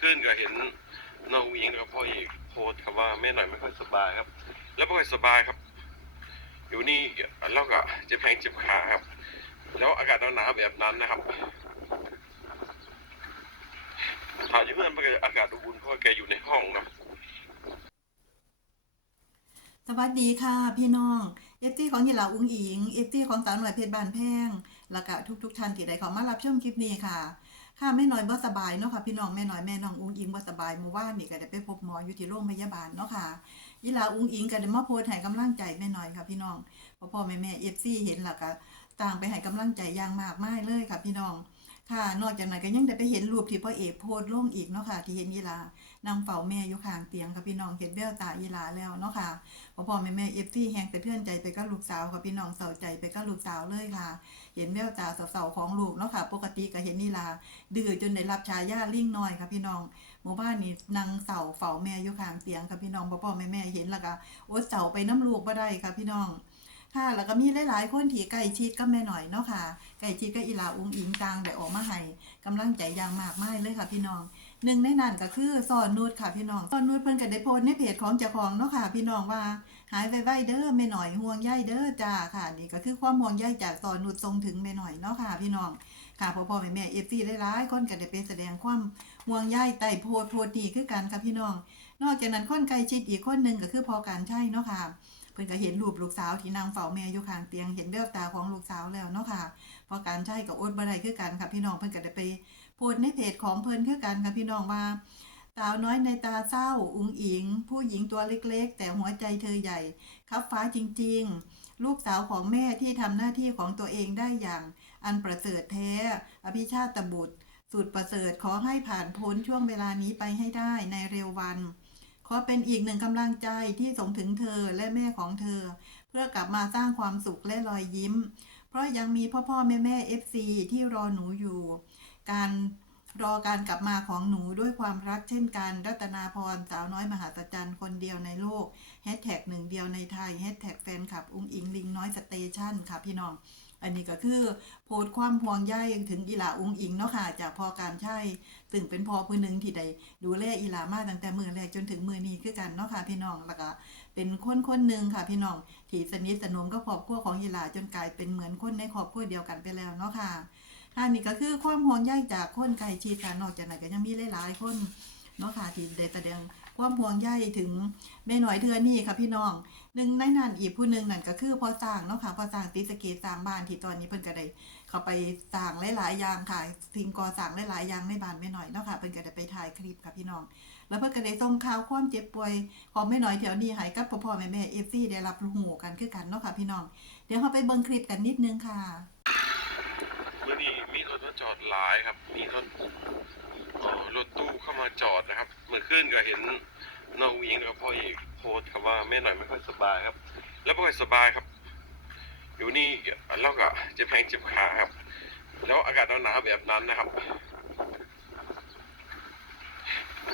คืนก็เห็นน้องหญิงกับพ่อเอกโพสต์ครับว่าแม่หน่อยไม่ค่อยสบายครับ แล้วไม่ค่อยสบายครับ อยู่นี่แล้วก็เจ็บแขงเจ็บขาครับ แล้วอากาศหนาวแบบนั้นนะครับถ่ายอยู่เพื่อนมันอากาศอุ่นเพราะแกอยู่ในห้องครับสวัสดีค่ะ พี่น้องเอฟซีของยีหลาอุ้งอิงเอฟซีของสาวหน่อยเพชรบานแพงแล้วก็ทุกๆท่านที่ได้เข้ามารับชมคลิปนี้ค่ะ ค่ะแม่น้อยบ่สบายเนาะค่ะพี่น้องแม่น้อยแม่น้องอุ้งอิงบ่สบายเมื่อวานนี่ก็ได้ไปพบหมออยู่ที่โรงพยาบาลเนาะค่ะยีลาอุ้งอิงก็ได้มาโพสให้กำลังใจแม่น้อยค่ะพี่น้องพ่อพ่อแม่แม่เอฟซีเห็นแล้วก็ต่างไปให้กำลังใจอย่างมากมายเลยค่ะพี่น้อง ค่ะ นอกจากนั้นก็ยังได้ไปเห็นรูปที่พ่อเอกโพสต์ลงอีกเนาะค่ะ ที่เห็นยีลานางเฝ้าแม่อยู่ข้างเตียงค่ะพี่น้องเห็นแววตายีลาแล้วเนาะค่ะพ่อพ่อแม่แม่เอฟซีแฮงไปเทื่อนใจไปก็ลูกสาวค่ะพี่น้องเศร้าใจไปก็ลูกสาวเลยค่ะ เห็นแววตาเศร้าๆของลูกเนาะค่ะ ปกติก็เห็นนีล่ะดื้อจนได้รับฉายาลิ่งน้อยค่ะพี่น้องหมู่บ้านนี่นางเสาเฝ้าแม่อยู่ข้างเตียงค่ะพี่น้องพ่อพ่อแม่แม่เห็นแล้วก็อดเสาไปน้ำลูกบ่ได้ค่ะพี่น้อง ค่ะ แล้วก็มีหลายๆคนที่ใกล้ชิดกับแม่หน่อยเนาะค่ะใกล้ชิดกับอีลาอุ้งอิงจางได้ออกมาให้กำลังใจอย่างมากมายเลยค่ะพี่น้องหนึ่งในนั้นก็คือสอนนุชค่ะพี่น้องสอนนุชเพิ่นก็ได้โพสในเพจของเจ้าของเนาะค่ะ พี่น้องว่าหายไวๆเด้อแม่หน่อยห่วงใยเด้อจ้าค่ะ นี่ก็คือความห่วงใยจากสอนนุชส่งถึงแม่หน่อยเนาะค่ะ พี่น้องค่ะพ่อพ่อแม่แม่เอฟซีหลายๆคนก็ได้ไปแสดงความห่วงใยใต้โพสโพสนี้คือกันค่ะพี่น้อง นอกจากนั้นคนใกล้ชิดอีกคนหนึ่งก็คือพอการใช่เนาะค่ะ พิ่นก็เห็นรูปลูกสาวที่นางเฝ้าแม่อยู่ข้างเตียง เห็นแววตาของลูกสาวแล้วเนาะค่ะพอการใช่กับอดบ่ได้คือกันค่ะพี่น้องเพิ่นก็ได้ไปโพสต์ในเพจของเพิ่นคือกันค่ะพี่น้องว่าสาวน้อยในตาเศร้าอุงอิง ผู้หญิงตัวเล็กๆ แต่หัวใจเธอใหญ่ ครับฟ้าจริงๆ ลูกสาวของแม่ที่ทำหน้าที่ของตัวเองได้อย่างอันประเสริฐแท้ อภิชาติบุตร สุดประเสริฐขอให้ผ่านพ้นช่วงเวลานี้ไปให้ได้ในเร็ววัน ขอเป็นอีกหนึ่งกำลังใจที่ส่งถึงเธอและแม่ของเธอ เพื่อกลับมาสร้างความสุขและรอยยิ้ม เพราะยังมีพ่อพ่อแม่แม่เอฟซีที่รอหนูอยู่ การรอการกลับมาของหนูด้วยความรักเช่นกัน รัตนาพรสาวน้อยมหาสัจจันคนเดียวในโลกแฮชแท็กหนึ่งเดียวในไทยแฮชแท็กแฟนคลับ อุ้งอิงลิงน้อยสเตชันค่ะพี่น้อง อันนี้ก็คือโพสต์ความห่วงใยถึงอีหลาอุ้งอิงเนาะค่ะจากพอการใช่ซึ่งเป็นพอผู้หนึ่งที่ได้ดูแลอีหลามาตั้งแต่มือแรกจนถึงมือนี้คือกันเนาะค่ะพี่น้องแล้วก็เป็นคนคนหนึ่งค่ะพี่น้องที่สนิทสนมกับครอบครัวของอีหลาจนกลายเป็นเหมือนคนในครอบครัวเดียวกันไปแล้วเนาะค่ะค่ะนี่ก็คือความห่วงใยจากคนใกล้ชิดค่ะนอกจากนั้นก็ยังมีหลายๆคนเนาะค่ะที่ได้แสดงความห่วงใยถึงแม่หน่อยเทือนี่ค่ะพี่น้องหนึ่งในนั้นอีกผู้หนึ่งนั่นก็คือพอสร้างเนาะค่ะพอสร้างติสเกตสร้างบ้านที่ตอนนี้เพิ่นก็ได้เขาไปสร้างหลายๆอย่างค่ะสิ่งก่อสร้างหลายๆอย่างในบ้านแม่หน่อยเนาะค่ะเพิ่นก็ได้ไปถ่ายคลิปค่ะพี่น้อง แล้วเพิ่นก็ได้ส่งข่าวความเจ็บป่วยของแม่หน่อยแถวนี้ให้กับพ่อพ่อแม่แม่เอฟซีได้รับรู้กันคือกันเนาะค่ะพี่น้อง เดี๋ยวเราไปเบิ่งคลิปกันนิดนึงค่ะเมื่อนี้มีรถมาจอดหลายครับ มีรถ รถตู้เข้ามาจอดนะครับ เมื่อคืนก็เห็นน้องหญิงกับพ่อเอกโพสครับว่าแม่หน่อยไม่ค่อยสบายครับ แล้วไม่ค่อยสบายครับ อยู่นี่แล้วก็เจ็บแขงเจ็บขาครับ แล้วอากาศหนาวๆแบบนั้นนะครับ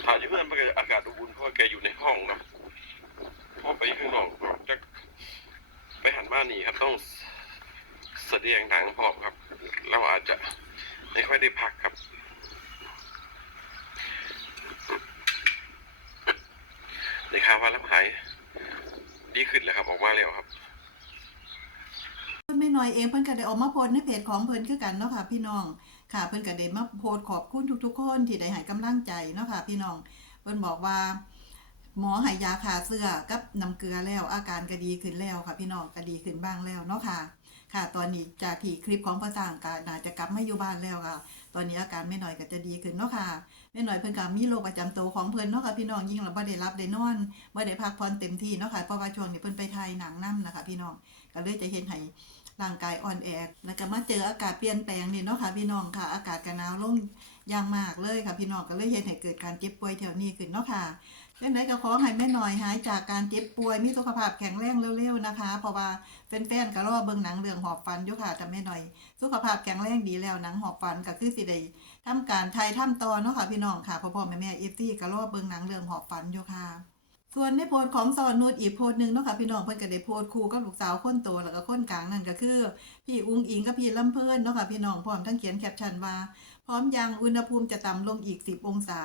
ถ่ายอยู่เพื่อนมันก็อากาศอุ่นเพราะว่าแกอยู่ในห้องนะพอไปข้างนอกจะไปหันบ้านนี่ครับต้องแสดงหนังพร้อครับ เราอาจจะไม่ค่อยได้พักครับ ในข่าวว่ารับหายดีขึ้นแล้วครับ ออกมาแล้วครับเพิ่นไม่น้อยเองเพิ่นก็ได้ออกมาโพสต์ในเพจของเพิ่นคือกันเนาะค่ะ พี่น้องค่ะ เพิ่นก็ได้มาโพสต์ขอบคุณทุกๆคนที่ได้ให้กำลังใจเนาะค่ะ พี่น้องเพิ่นบอกว่า หมอให้ยาขาเสื้อกับน้ำเกลือแล้วอาการก็ดีขึ้นแล้วค่ะ พี่น้องก็ดีขึ้นบ้างแล้วเนาะค่ะ ค่ะ ตอนนี้จากที่คลิปของพระสร้างก็น่าจะกลับมาอยู่บ้านแล้วค่ะ ตอนนี้อาการไม่หน้อยก็จะดีขึ้นเนาะค่ะไม่หน้อยเพิ่นก็มีโรคประจำตัวของเพิ่นเนาะค่ะพี่น้องยิ่งเราบ่ได้รับได้นอนบ่ได้พักผ่อนเต็มที่เนาะค่ะเพราะว่าช่วงนี้เพิ่นไปถ่ายหนังนํนะคะพี่น้องก็เลยจะเห็นให้ร่างกายอ่อนแอแล้วก็มาเจออากาศเปลี่ยนแปลงนี่เนาะค่ะพี่น้องค่ะ อากาศก็หนาวลงอย่างมากเลยค่ะพี่น้องก็เลยเห็นให้เกิดการเจ็บป่วยแถวนี้ขึ้นเนาะค่ะ ดังนั้นก็ขอให้แม่หน่อยหายจากการเจ็บป่วยมีสุขภาพแข็งแรงเร็วๆนะคะเพราะว่าแฟนๆก็รอเบิ่งหนังเรื่องหอบฟันอยู่ค่ะแต่แม่หน่อย สุขภาพแข็งแรงดีแล้วหนังหอบฟันก็คือสิได้ทำการไทยทำต่อเนาะค่ะพี่น้องค่ะพ่อพ่อแม่แม่เอฟซีก็รอเบิ่งหนังเรื่องหอบฟันอยู่ค่ะส่วนในโพสของสอนนุชอีกโพสหนึ่งเนาะค่ะพี่น้องเพิ่นก็ได้โพสคู่กับลูกสาวคนโตแล้วก็คนกลางนั่นก็คือ พี่อุ้งอิงกับพี่ลำเพิ่นเนาะค่ะพี่น้องพร้อมทั้งเขียนแคปชั่นว่า พร้อมยังอุณหภูมิจะต่ำลงอีก 10 องศา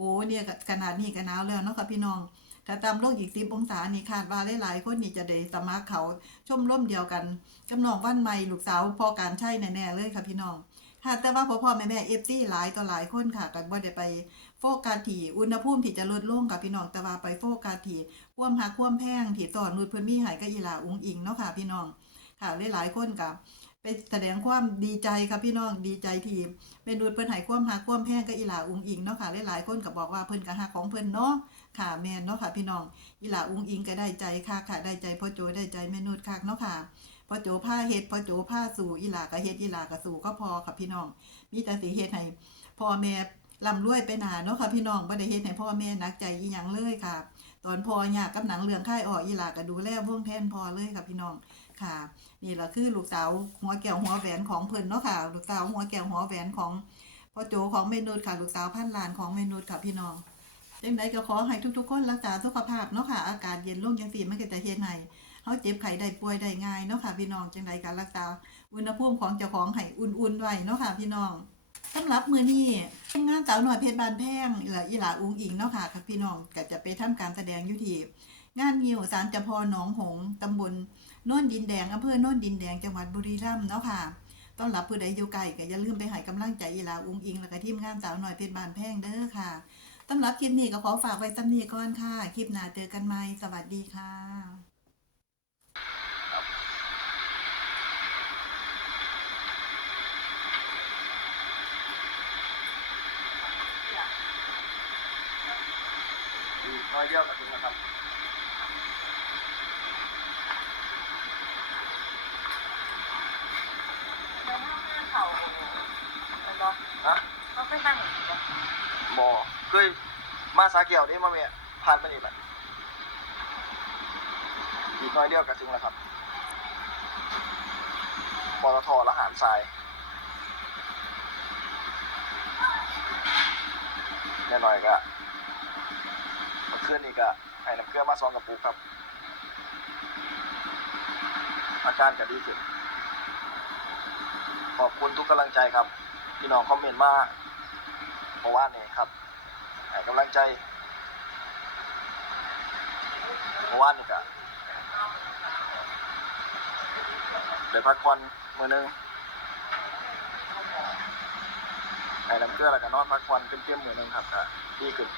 โอ้เนี่ยขนาดนี้ก็หนาวแล้วเนาะค่ะพี่น้องถ้าต่ำลงอีก10องศานี่คาดว่าหลายๆคนนี่จะได้สมัครเขาชมร่มเดียวกันกับน้องวันใหม่ลูกสาวพอการใช้แน่ๆเลยค่ะพี่น้องค่ะแต่ว่าพ่อพ่อแม่แม่เอฟซีหลายต่อหลายคนค่ะก็บ่ได้ไปโฟกัสที่อุณหภูมิที่จะลดลงกับพี่น้องแต่ว่าไปโฟกัสที่ความหักความแพงที่ตอนนุดเพิ่นมีให้กับอีลาอุงอิงเนาะค่ะพี่น้องค่ะหลายๆคนก็ ไปแสดงความดีใจค่ะพี่น้องดีใจที่เมนูเพิ่นให้ความหักความแพงกับอีหลาอุงอิงเนาะค่ะหลายๆคนก็บอกว่าเพิ่นก็หักของเพิ่นเนาะค่ะแม่นเนาะค่ะพี่น้องอีหลาอุงอิงก็ได้ใจค่ะค่ะได้ใจพ่อโจได้ใจแม่นุชค่ะเนาะค่ะพ่อโจผ้าเฮ็ดพ่อโจผ้าสู่อีหลาก็เฮ็ดอีหลาก็สู่ก็พอค่ะพี่น้อง มีแต่สิเฮ็ดให้พ่อแม่ร่ำรวยไปหนาเนาะค่ะพี่น้องบ่ได้เฮ็ดให้พ่อแม่นักใจอีหยังเลยค่ะ ตอนพ่อยากกับหนังเรื่องค่ายออกอีหลาก็ดูแลวงแทนพ่อเลยค่ะพี่น้อง ค่ะ นี่ละคือลูกสาวหัวแก้วหัวแหวนของเพิ่นเนาะค่ะ ลูกสาวหัวแก้วหัวแหวนของพ่อโจของเมนูค่ะ ลูกสาวพันล้านของเมนูค่ะพี่น้องจังไดก็ขอให้ทุกๆคนรักษาสุขภาพเนาะค่ะ อากาศเย็นลงจังซี่มันก็จะเฮ็ดให้เฮาเจ็บไข้ได้ป่วยได้ง่ายเนาะค่ะพี่น้องจังไดก็รักษาอุณหภูมิของเจ้าของให้อุ่นๆไว้เนาะค่ะพี่น้องสำหรับมือนี้งานสาวหน่อยเพชรบานแพงหลาอีหลาอุงอิงเนาะค่ะกับพี่น้องก็จะไปทำการแสดงอยู่ที่ งานงิ้วศาลเจ้าพ่อหนองหงส์ตำบลโน่นดินแดงอำเภอโน่นดินแดงจังหวัดบุรีรัมย์เนาะค่ะต้อนรับผู้ใดอยู่ไกลก็อย่าลืมไปให้กำลังใจอีลาอุงอิงแล้วก็ทีมงานสาวหน่อยเพชรบานแพงเด้อค่ะสำหรับคลิปนี้ก็ขอฝากไว้ซ้ำนีก่อนค่ะ คลิปหน้าเจอกันใหม่สวัสดีค่ะน้อยเดียวกับถึงนะครับ แล้วห้องหน้าเขาเป็นบอ นะ เขาไปนั่งบ่ บอ เคยมาสาเกี่ยวนี่มาเมียผ่านมานี่แหละอีกน้อยเดียวกับถึงแล้วครับปตทละหารทรายแน่หน่อยก็เมื่อนนี้ก็ให้น้ำเกลือมาซองกับปูครับ อาการก็ดีขึ้น ขอบคุณทุกกำลังใจครับ พี่น้องคอมเมนต์มาเมื่อวานนี้ครับ ให้กำลังใจเมื่อวานนี้ก็ได้พักผ่อนมือนึงให้น้ำเกลือแล้วก็นอนพักผ่อนเต็มๆมือนึงครับก็ดีขึ้น